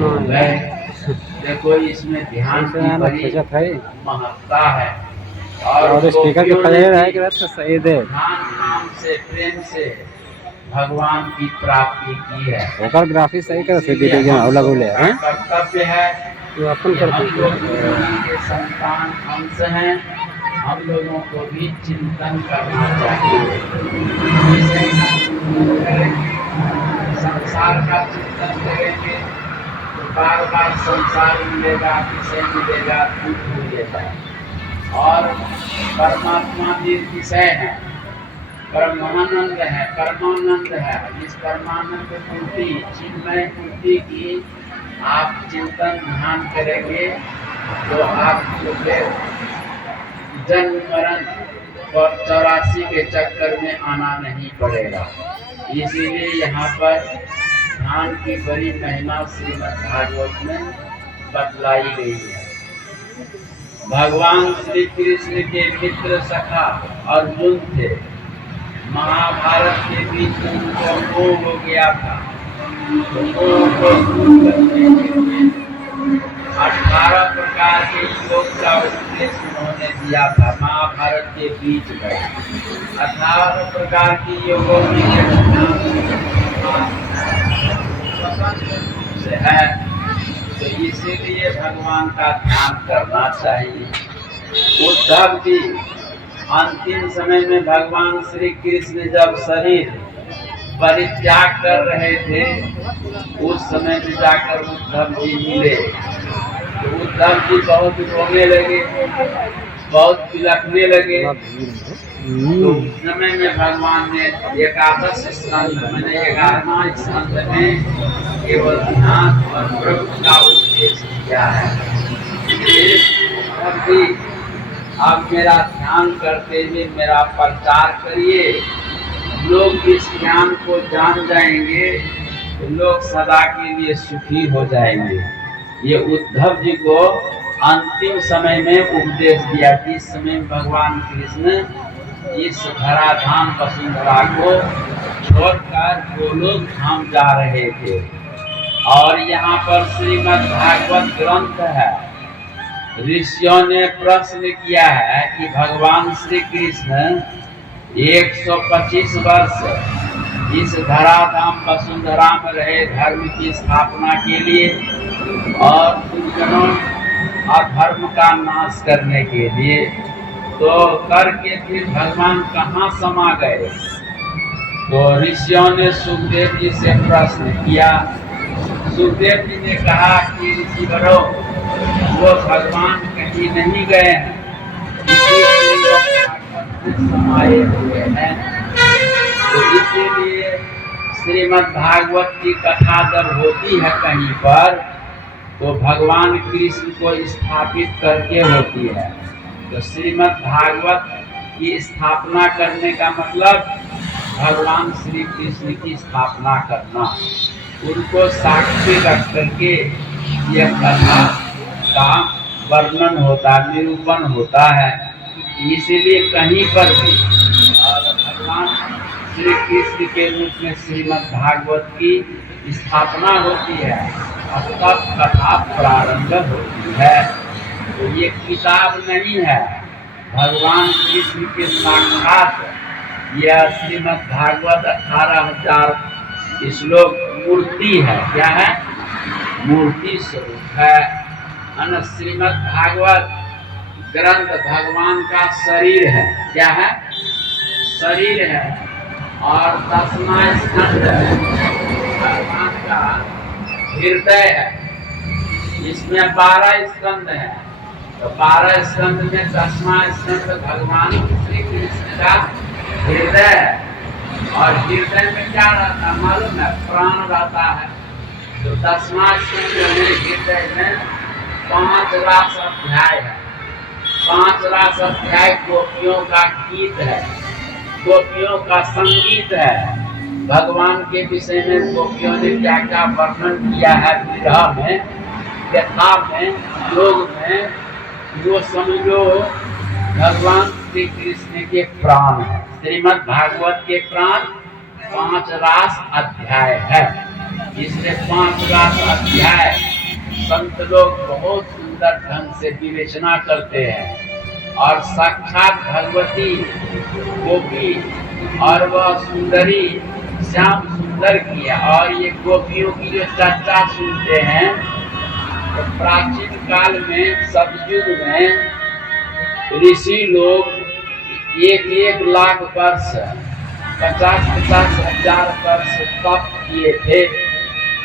गए। देखो इसमें ध्यान की बड़ी महत्ता है और स्पीकर के प्लेयर है कि सही दे ध्यान नाम से प्रेम से भगवान की प्राप्ति की है। फोटोग्राफी सही कर से इसीलिए वीडियो हम अलग हो लोगों ले का हैं कर्तव्य है तो अपन कि कर हम सकते लोग गुरु के संतान अंश हैं, हम लोगों को भी चिंतन करना चाहिए। जैसे हम चिंतन करेंगे, संसार का चिंतन करेंगे तो बार बार संसार मिलेगा, विषय मिलेगा, दुख मिलेगा। और परमात्मा निर्विषय है, परमानंद है, परमानंद है। इस परमानंद मूर्ति चिन्मय मूर्ति की आप चिंतन ध्यान करेंगे तो आपको फिर जन्म मरण और 84 के चक्कर में आना नहीं पड़ेगा। इसीलिए यहाँ पर ध्यान की बड़ी महिमा श्रीमद् भागवत में बतलाई गई है। भगवान श्री कृष्ण के मित्र सखा अर्जुन थे। महाभारत के बीच में उनको मोह हो गया था, तो मोह को दूर करने के लिए 18 प्रकार के योग का उपदेश उन्होंने दिया था। महाभारत के बीच में 18 प्रकार की योगों में से है, तो इसीलिए भगवान का ध्यान करना चाहिए। उद्धव जी अंतिम समय में भगवान श्री कृष्ण जब शरीर परित्याग कर रहे थे, उस समय में जाकर उद्धव जी मिले तो उद्धव जी बहुत रोने लगे, बहुत तिलकने लगे। तो उस समय में भगवान ने 11 स्कंद मैंने 11वां स्कंद में केवल ध्यान और प्रभु का उपदेश किया है। उद्धव जी आप मेरा ध्यान करते हुए मेरा प्रचार करिए, लोग इस ज्ञान को जान जाएंगे तो लोग सदा के लिए सुखी हो जाएंगे। ये उद्धव जी को अंतिम समय में उपदेश दिया। जिस समय भगवान कृष्ण इस धराधाम वसुंधरा को छोड़कर गोलोक धाम जा रहे थे। और यहाँ पर श्रीमद् भागवत ग्रंथ है। ऋषियों ने प्रश्न किया है कि भगवान श्री कृष्ण 125 वर्ष इस धराधाम वसुंधरा में रहे धर्म की स्थापना के लिए और दुर्जनों अधर्म का नाश करने के लिए, तो करके फिर भगवान कहाँ समा गए? तो ऋषियों ने सुखदेव जी से प्रश्न किया। सुखदेव जी ने कहा कि ऋषिवरों, वो भगवान कहीं नहीं गए हैं, समाये हुए हैं। तो इसीलिए श्रीमद् भागवत की कथा जब होती है कहीं पर, तो भगवान कृष्ण को स्थापित करके होती है। तो श्रीमद् भागवत की स्थापना करने का मतलब भगवान श्री कृष्ण की स्थापना करना, उनको साक्षी रख करके यह कथा का वर्णन होता, निरूपण होता है। इसीलिए कहीं पर भी भगवान श्री कृष्ण के रूप में श्रीमद् भागवत की स्थापना होती है और तब कथा प्रारंभ होती है। तो ये किताब नहीं है, भगवान कृष्ण के साक्षात यह श्रीमद् भागवत 18,000 श्लोक मूर्ति है। क्या है? मूर्ति स्वरूप है। श्रीमद् भागवत ग्रंथ भगवान का शरीर है। क्या है? शरीर है। और 10वां स्कंद है, भगवान का हृदय है। इसमें 12 स्कंद है, तो 12 स्कंद में 10वां स्कंद भगवान श्री कृष्ण का हृदय है। और हृदय में क्या रहता है मालूम है? प्राण रहता है। तो 10वां स्कंद में हृदय में 5 रास अध्याय है। 5 रास अध्याय गोपियों का गीत है, गोपियों का संगीत है। भगवान के विषय में गोपियों ने क्या क्या वर्णन किया है विरह में, व्यथा में, योग में, वो समझो भगवान श्री कृष्ण के प्राण है। श्रीमद् भागवत के प्राण 5 रास अध्याय है। इसलिए 5 रास अध्याय संत लोग बहुत सुंदर ढंग से विवेचना करते हैं और साक्षात भगवती गोपी और वह सुंदरी श्याम सुंदर की है। और ये गोपियों की जो चर्चा सुनते हैं तो प्राचीन काल में सतयुग में ऋषि लोग 1-1 लाख वर्ष 50-50 हजार वर्ष तप किए थे,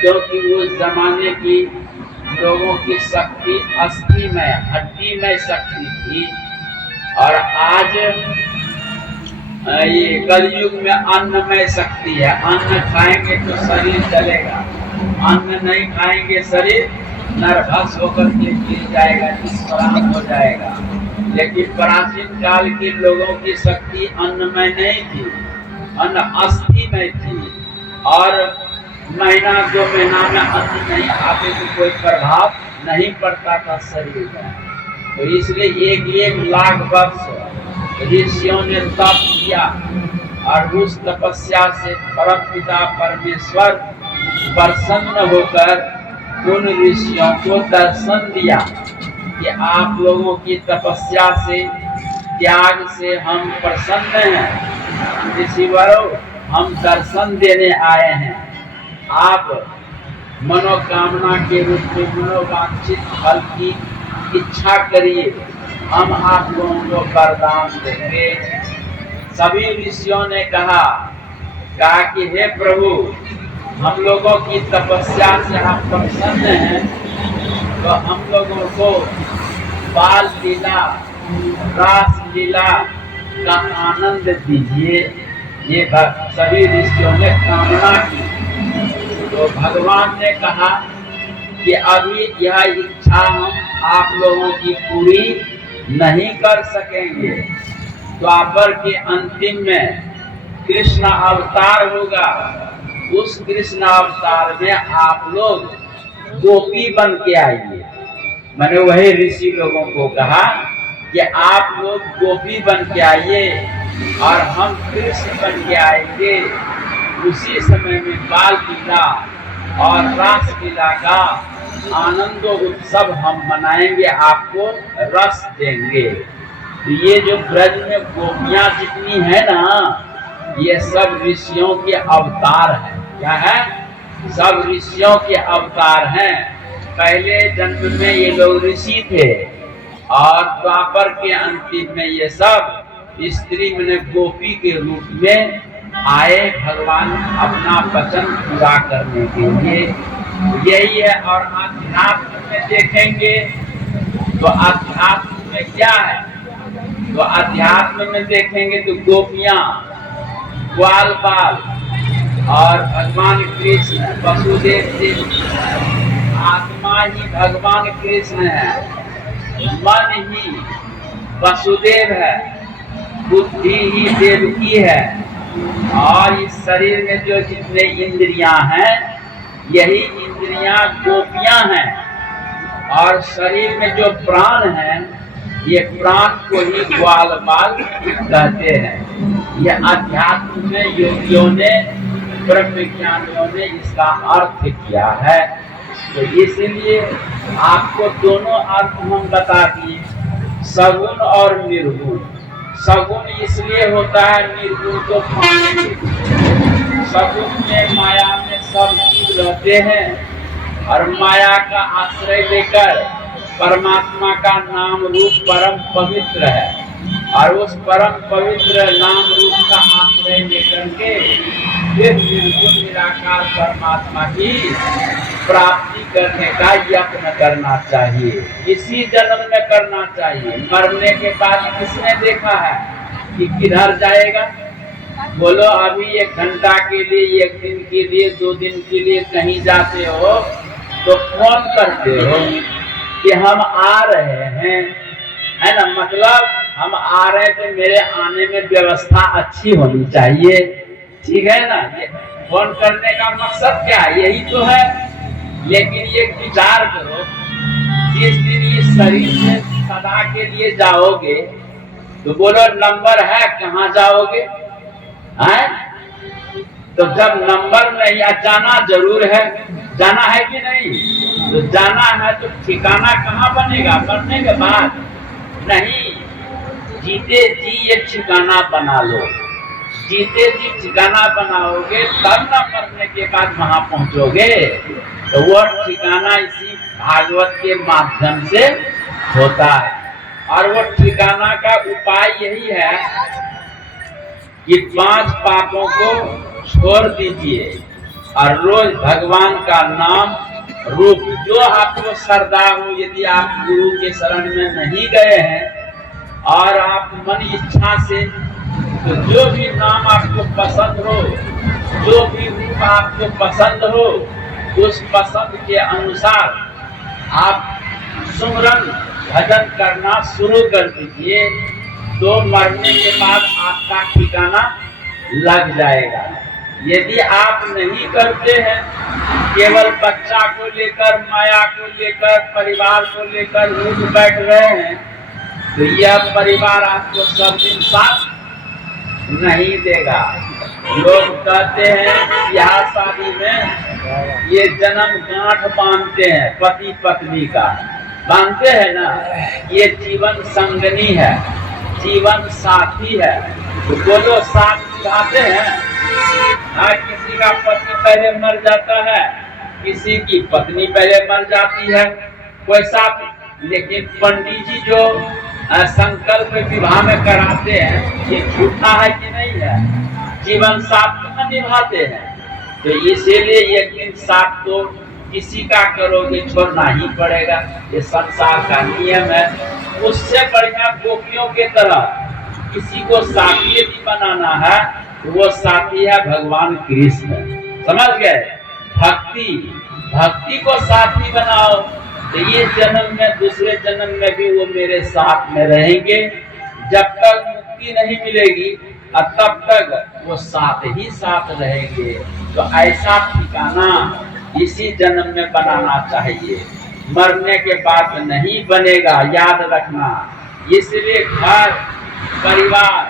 क्योंकि उस जमाने की लोगों की शक्ति अस्थि में हड्डी में शक्ति थी। और आज ये कलयुग में अन्नमय शक्ति है। अन्न खाएंगे तो शरीर चलेगा, अन्न नहीं खाएंगे शरीर नरभस होकर के गिर जाएगा, निष्प्राण हो जाएगा। लेकिन प्राचीन काल के लोगों की शक्ति अन्नमय नहीं थी, अन्न अस्थि में थी। और महीना 2 महीना में अन्न नहीं आते तो कोई प्रभाव नहीं पड़ता था शरीर में। तो इसलिए 1-1 लाख वर्ष ऋषियों ने तप किया और उस तपस्या से परमपिता परमेश्वर प्रसन्न होकर उन ऋषियों को दर्शन दिया कि आप लोगों की तपस्या से त्याग से हम प्रसन्न हैं। ऋषिवरों, हम दर्शन देने आए हैं। आप मनोकामना के रूप में मनोवांछित फल की इच्छा करिए, हम आप लोगों को वरदान देंगे। सभी ऋषियों ने कहा कि हे प्रभु, हम लोगों की तपस्या से आप प्रसन्न हैं, तो हम लोगों को बाल लीला रास लीला का आनंद दीजिए। ये सभी ऋषियों ने कामना की। तो भगवान ने कहा कि अभी यह इच्छा हम आप लोगों की पूरी नहीं कर सकेंगे। द्वापर के अंतिम में कृष्ण अवतार होगा। उस कृष्ण अवतार में आप लोग गोपी बन के आइए। मैंने वही ऋषि लोगों को कहा कि आप लोग गोपी बन के आइए और हम कृष्ण बन के आएंगे। उसी समय में बाल लीला और रास लीला का आनंद उत्सव हम मनाएंगे, आपको रस देंगे। तो ये जो ब्रज में गोपियां जितनी है ना, ये सब ऋषियों के अवतार हैं। क्या है? सब ऋषियों के अवतार हैं। पहले जन्म में ये लोग ऋषि थे और द्वापर के अंतिम में ये सब स्त्री मैंने गोपी के रूप में आए, भगवान अपना वचन पूरा करने के लिए। यही है। और अध्यात्म में देखेंगे तो अध्यात्म में क्या है? तो अध्यात्म में देखेंगे तो गोपियां, ग्वाल बाल और भगवान कृष्ण वसुदेव जी। आत्मा ही भगवान कृष्ण है, मन ही वसुदेव है, बुद्धि ही देवकी है। और इस शरीर में जो जितने इंद्रियां हैं, यही इंद्रियां गोपियां हैं। और शरीर में जो प्राण है, ये प्राण को ही ग्वाल बाल कहते हैं। यह अध्यात्म में योगियों ने, ब्रह्म विज्ञानियों ने इसका अर्थ किया है। तो इसलिए आपको दोनों अर्थ हम बता दिए, सगुण और निर्गुण। सगुण इसलिए होता है, निर्गुण तो पाएंगे। सगुण में माया में सब जीव रहते हैं और माया का आश्रय लेकर परमात्मा का नाम रूप परम पवित्र है। और उस परम पवित्र नाम रूप का आश्रय लेकर के फिर निर्गुण निराकार परमात्मा की प्राप्ति करने का यत्न करना चाहिए। इसी जन्म में करना चाहिए। मरने के बाद किसने देखा है कि किधर जाएगा? बोलो, अभी 1 घंटा के लिए, 1 दिन के लिए, 2 दिन के लिए कहीं जाते हो तो फोन करते हो कि हम आ रहे हैं, है ना? मतलब हम आ रहे थे, मेरे आने में व्यवस्था अच्छी होनी चाहिए। ठीक है ना? ये फोन करने का मकसद क्या है? यही तो है। लेकिन ये विचार करो, जिस दिन इस शरीर से सदा के लिए जाओगे तो बोलो नंबर है, कहाँ जाओगे? हैं? तो जब नंबर नहीं, जाना जरूर है, जाना है कि नहीं? तो जाना है तो ठिकाना कहाँ बनेगा? मरने के बाद नहीं, जीते जी ये ठिकाना बना लो। जीते जी ठिकाना बनाओगे तब ना मरने के बाद वहां पहुंचोगे। तो वह ठिकाना इसी भागवत के माध्यम से होता है। और वो ठिकाना का उपाय यही है कि 5 पापों को छोड़ दीजिए और रोज भगवान का नाम रूप जो आपको श्रद्धा हो। यदि आप गुरु के शरण में नहीं गए हैं और आप मन इच्छा से, तो जो भी नाम आपको पसंद हो, जो भी रूप आपको पसंद हो, उस पसंद के अनुसार आप सुमरन भजन करना शुरू कर दीजिए। तो मरने के बाद आपका ठिकाना लग जाएगा। यदि आप नहीं करते हैं, केवल बच्चा को लेकर, माया को लेकर, परिवार को लेकर रूठ बैठ रहे हैं, तो यह परिवार आपको सब दिन साथ नहीं देगा। लोग कहते हैं ब्याह शादी में ये जन्म गांठ बांधते हैं, पति पत्नी का बांधते हैं ना, ये जीवन संगनी है, जीवन साथी है। तो बोलो साथ निभाते हैं। किसी का पति पहले मर जाता है, किसी की पत्नी पहले मर जाती है, कोई साथ। लेकिन पंडित जी जो संकल्प विवाह में कराते हैं, ये झूठा है कि नहीं है? जीवन साथ में निभाते हैं। तो इसीलिए एक दिन साथ तो किसी का करोगे, छोड़ना ही पड़ेगा। ये संसार का नियम है। उससे बढ़िया गोपियों के तरह किसी को साथी यदि बनाना है, तो वो साथी है भगवान कृष्ण। समझ गए? भक्ति को साथी बनाओ, तो ये जन्म में, दूसरे जन्म में भी वो मेरे साथ में रहेंगे। जब तक मुक्ति नहीं मिलेगी तब तक वो साथ ही साथ रहेंगे। तो ऐसा ठिकाना इसी जन्म में बनाना चाहिए, मरने के बाद नहीं बनेगा, याद रखना। इसलिए घर परिवार,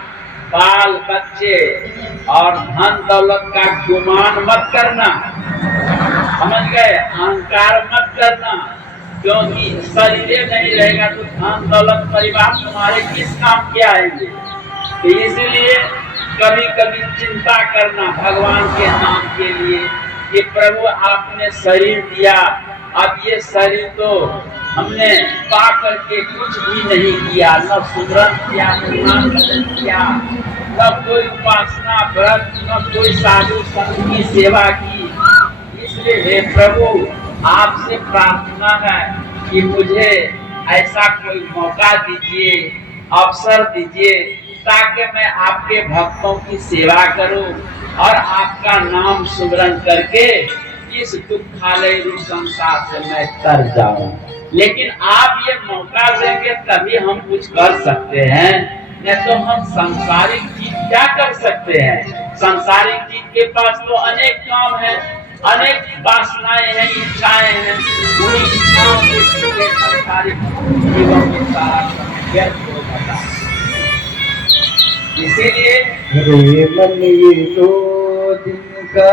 बाल बच्चे और धन दौलत का गुमान मत करना। समझ गए? अहंकार मत करना, क्योंकि शरीर नहीं रहेगा तो धन दौलत परिवार तुम्हारे किस काम के आएंगे। तो इसलिए कभी कभी चिंता करना भगवान के नाम के लिए कि प्रभु आपने शरीर दिया, अब ये शरीर तो हमने पा करके कुछ भी नहीं किया, न सुमरन किया, न नाम भजन किया, न कोई उपासना व्रत, न कोई साधु संत की सेवा की। इसलिए हे प्रभु आपसे प्रार्थना है कि मुझे ऐसा कोई मौका दीजिए, अवसर दीजिए, ताकि मैं आपके भक्तों की सेवा करूं और आपका नाम सुमरन करके इस दुखालय रूप संसार से मैं तर जाऊं। लेकिन आप ये मौका देंगे तभी हम कुछ कर सकते हैं, नहीं तो हम सांसारिक चीज क्या कर सकते हैं? सांसारिक चीज के पास तो अनेक काम है, अनेक वासनाएं हैं, इच्छाएं हैं। उन्हीं इच्छाओं के सांसारिक जीवन में सारा व्यर्थ हो जाता है। इसीलिए मन ये तो दिन का